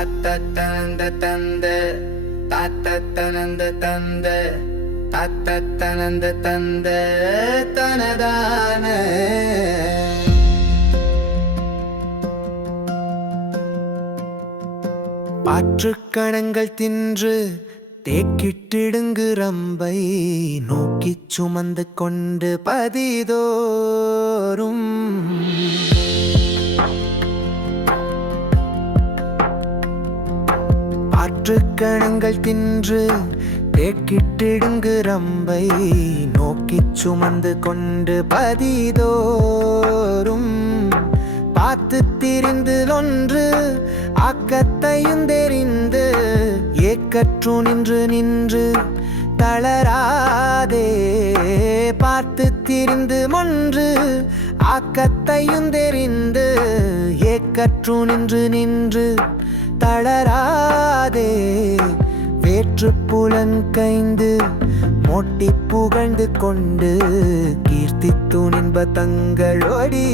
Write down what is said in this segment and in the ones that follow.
தாத்தனந்த தந்த தாத்தனந்த தந்த தாத்தனந்த தந்த தனதான பாற்றுக்கணங்கள் தின்று தேக்கிட்டிடுங்கு ரம்பை நோக்கிச் சுமந்து கொண்டு பதிதோறும் பாற்றுக்கணங்கள் தின்று தேக்கிட்டிடுங்கு ரம்பை நோக்கிச் சுமந்து கொண்டு பதிதோறும் பார்த்து திரிந்து ஒன்று ஆக்கத்தையும் தெரிந்து ஏக்கற்று நின்று தளராதே பார்த்து திரிந்து ஒன்று ஆக்கத்தையும் தெரிந்து ஏக்கற்று நின்று தளராதே வேற்று புலன் கைந்து மொட்டி புகழ்ந்து கொண்டு கீர்த்தித்து நின்ப தங்களோடியேனும்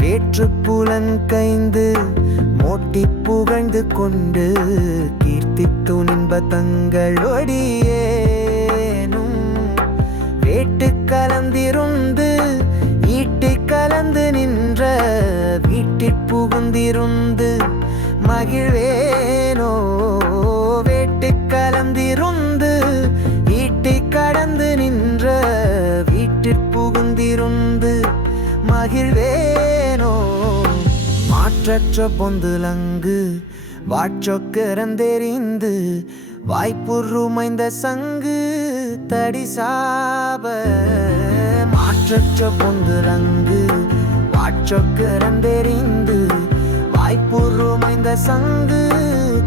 வேற்று புலன் கைந்து மொட்டி புகழ்ந்து கொண்டு கீர்த்தித்து நின்ப தங்களோடியேனும் வேட்டு கலந்திருந்து ஈட்டி கலந்து நின்ற வீட்டிற் புகுந்திருந்து மகிழ்வேனோ வேட்டு கலந்திருந்து ஈட்டி கடந்து நின்ற வீட்டிற் புகுந்திருந்து மகிழ்வேனோ மாற்றற்ற பொந்துலங்கு வாட்சொக்கரந்தெறிந்து வாய்ப்புருமைந்த சங்கு தடிசாப மாற்றற்ற பொந்துலங்கு வாட்சொக்கரந்தெறிந்து வாய்ப்புருமைந்த சங்கு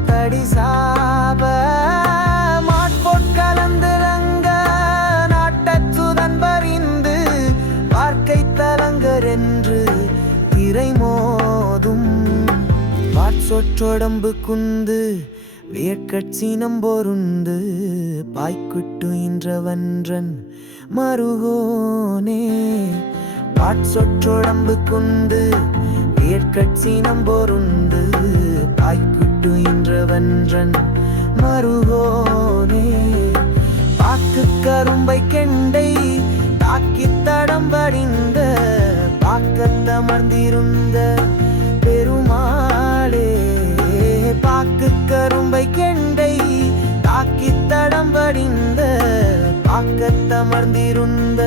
தடிசாப மாட்பொற்கலந்துலங்க நாட்டச்சுதன் பறிந்து பார்க்கை தலங்கரென்று திரை மோதும் வாட்சொற்றொடம்பு குந்து வேட்கட்சினம் பொருந்து பாய்க்குட்டு இன்றவன்றன் மருகோனே வாட்சொற்றொடம்பு குந்து வேட்கட்சினம் பொருந்து பாய்க்குட்டு இன்றவன்றன் மருகோனே பாக்கு கரும்பை கெண்டை தாக்கி தடம் படிந்த பாக்கத்தமர்ந்திருந்த பெருமாளே பாக்கு கரும்பை கெண்டை தாக்கி தடம் படிந்த பாக்கத்தமர்ந்திருந்த